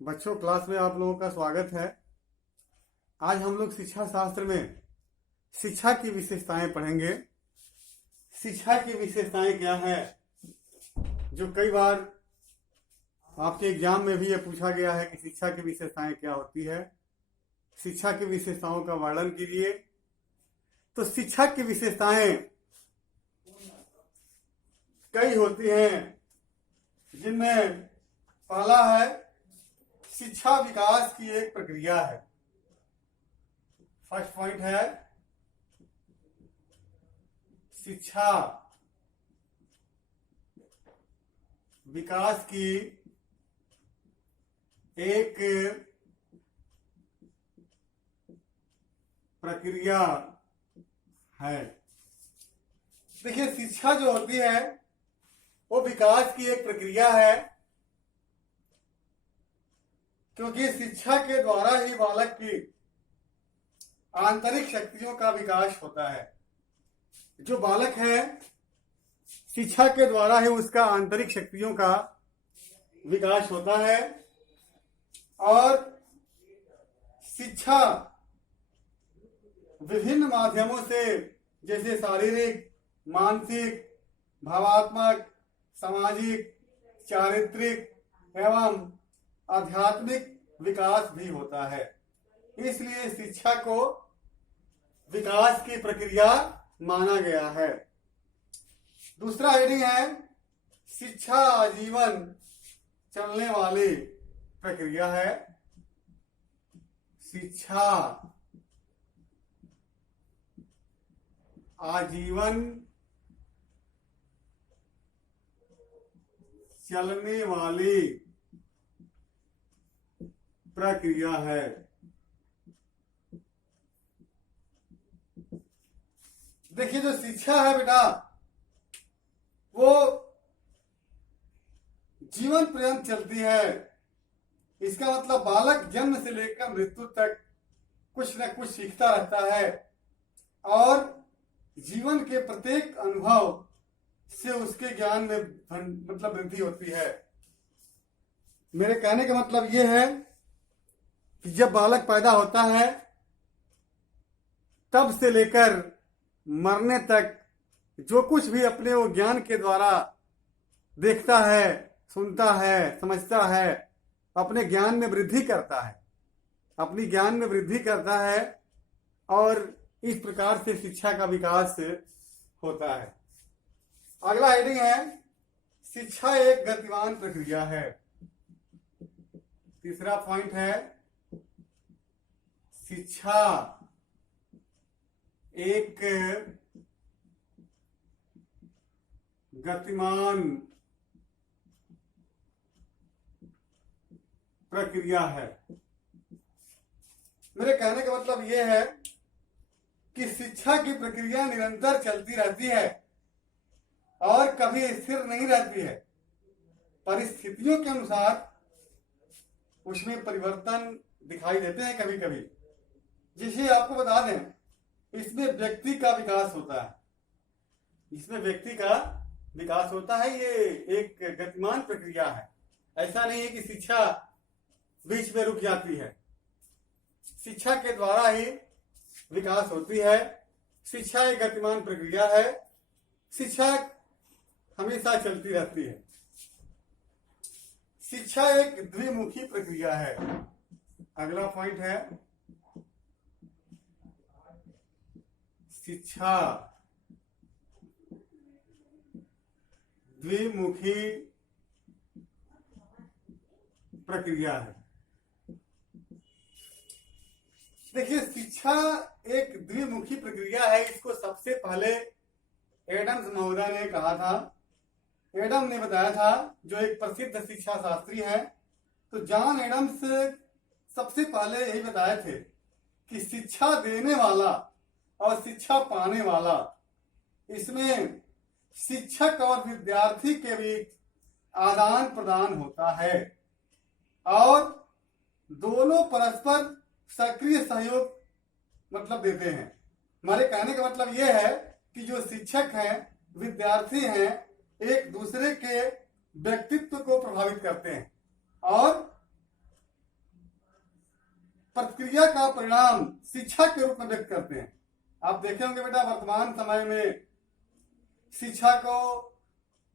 बच्चों, क्लास में आप लोगों का स्वागत है। आज हम लोग शिक्षा शास्त्र में शिक्षा की विशेषताएं पढ़ेंगे। शिक्षा की विशेषताएं क्या है, जो कई बार आपके एग्जाम में भी ये पूछा गया है कि शिक्षा की विशेषताएं क्या होती है। शिक्षा की विशेषताओं का वर्णन कीजिए। तो शिक्षा की विशेषताएं कई होती हैं, जिनमें पहला है शिक्षा विकास की एक प्रक्रिया है। फर्स्ट पॉइंट है शिक्षा विकास की एक प्रक्रिया है। देखिए, शिक्षा जो होती है वो विकास की एक प्रक्रिया है, क्योंकि शिक्षा के द्वारा ही बालक की आंतरिक शक्तियों का विकास होता है। जो बालक है, शिक्षा के द्वारा ही उसका आंतरिक शक्तियों का विकास होता है। और शिक्षा विभिन्न माध्यमों से, जैसे शारीरिक, मानसिक, भावात्मक, सामाजिक, चारित्रिक एवं आध्यात्मिक विकास भी होता है। इसलिए शिक्षा को विकास की प्रक्रिया माना गया है। दूसरा हेडिंग है शिक्षा आजीवन चलने वाली प्रक्रिया है। शिक्षा आजीवन चलने वाली प्रक्रिया है। देखिए, जो शिक्षा है बेटा, वो जीवन पर्यंत चलती है। इसका मतलब बालक जन्म से लेकर मृत्यु तक कुछ न कुछ सीखता रहता है और जीवन के प्रत्येक अनुभव से उसके ज्ञान में वृद्धि होती है। मेरे कहने का मतलब यह है कि जब बालक पैदा होता है तब से लेकर मरने तक जो कुछ भी अपने वो ज्ञान के द्वारा देखता है, सुनता है, समझता है, अपने ज्ञान में वृद्धि करता है, अपनी ज्ञान में वृद्धि करता है और इस प्रकार से शिक्षा का विकास होता है। अगला हेडिंग है शिक्षा एक गतिमान प्रक्रिया है। तीसरा पॉइंट है शिक्षा एक गतिमान प्रक्रिया है। मेरे कहने का मतलब यह है कि शिक्षा की प्रक्रिया निरंतर चलती रहती है और कभी स्थिर नहीं रहती है। परिस्थितियों के अनुसार उसमें परिवर्तन दिखाई देते हैं कभी कभी। जिसे आपको बता दें, इसमें व्यक्ति का विकास होता है। इसमें व्यक्ति का विकास होता है। ये एक गतिमान प्रक्रिया है। ऐसा नहीं है कि शिक्षा बीच में रुक जाती है। शिक्षा के द्वारा ही विकास होती है। शिक्षा एक गतिमान प्रक्रिया है। शिक्षा हमेशा चलती रहती है। शिक्षा एक द्विमुखी प्रक्रिया है। अगला पॉइंट है शिक्षा द्विमुखी प्रक्रिया है। देखिए, शिक्षा एक द्विमुखी प्रक्रिया है। इसको सबसे पहले एडम्स महोदय ने कहा था। एडम ने बताया था, जो एक प्रसिद्ध शिक्षा शास्त्री है। तो जॉन एडम्स सबसे पहले यही बताए थे कि शिक्षा देने वाला और शिक्षा पाने वाला, इसमें शिक्षक और विद्यार्थी के बीच आदान प्रदान होता है और दोनों परस्पर सक्रिय सहयोग देते हैं। हमारे कहने का मतलब यह है कि जो शिक्षक हैं, विद्यार्थी हैं, एक दूसरे के व्यक्तित्व को प्रभावित करते हैं और प्रक्रिया का परिणाम शिक्षा के रूप में व्यक्त करते हैं। आप देखे होंगे बेटा, वर्तमान समय में शिक्षा को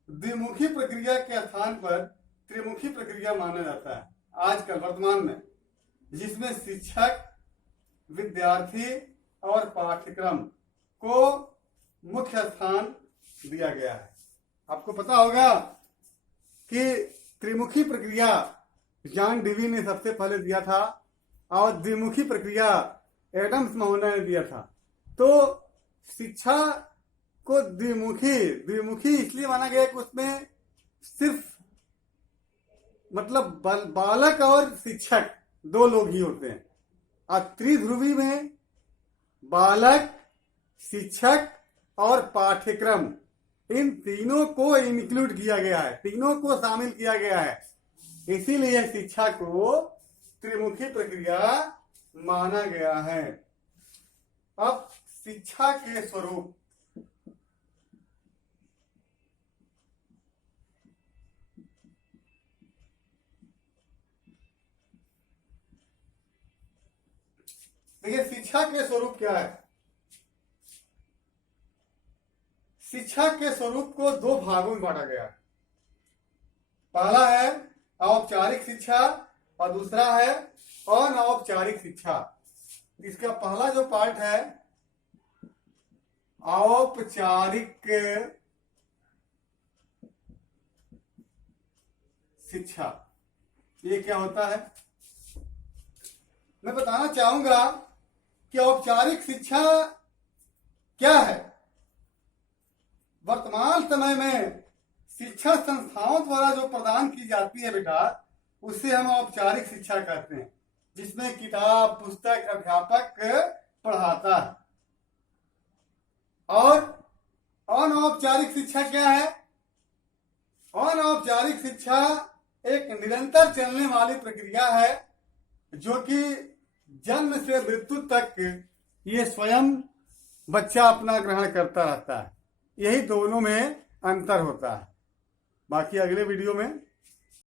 द्विमुखी प्रक्रिया के स्थान पर त्रिमुखी प्रक्रिया माना जाता है आजकल वर्तमान में, जिसमें शिक्षक, विद्यार्थी और पाठ्यक्रम को मुख्य स्थान दिया गया है। आपको पता होगा कि त्रिमुखी प्रक्रिया जॉन डेवी ने सबसे पहले दिया था और द्विमुखी प्रक्रिया एडम्स महोदय ने दिया था। तो शिक्षा को द्विमुखी इसलिए माना गया कि उसमें सिर्फ मतलब बालक और शिक्षक दो लोग ही होते हैं, और त्रिध्रुवी में बालक, शिक्षक और पाठ्यक्रम, इन तीनों को इंक्लूड किया गया है, तीनों को शामिल किया गया है। इसीलिए शिक्षा को त्रिमुखी प्रक्रिया माना गया है। अब शिक्षा के स्वरूप, देखिए शिक्षा के स्वरूप क्या है। शिक्षा के स्वरूप को दो भागों में बांटा गया है। पहला है औपचारिक शिक्षा और दूसरा है अनौपचारिक शिक्षा। इसका पहला जो पार्ट है औपचारिक शिक्षा, ये क्या होता है मैं बताना चाहूंगा कि औपचारिक शिक्षा क्या है। वर्तमान समय में शिक्षा संस्थाओं द्वारा जो प्रदान की जाती है बेटा, उसे हम औपचारिक शिक्षा कहते हैं, जिसमें किताब, पुस्तक, अध्यापक पढ़ाता है। और अनौपचारिक शिक्षा क्या है? अनौपचारिक शिक्षा एक निरंतर चलने वाली प्रक्रिया है, जो कि जन्म से मृत्यु तक ये स्वयं बच्चा अपना ग्रहण करता रहता है। यही दोनों में अंतर होता है। बाकी अगले वीडियो में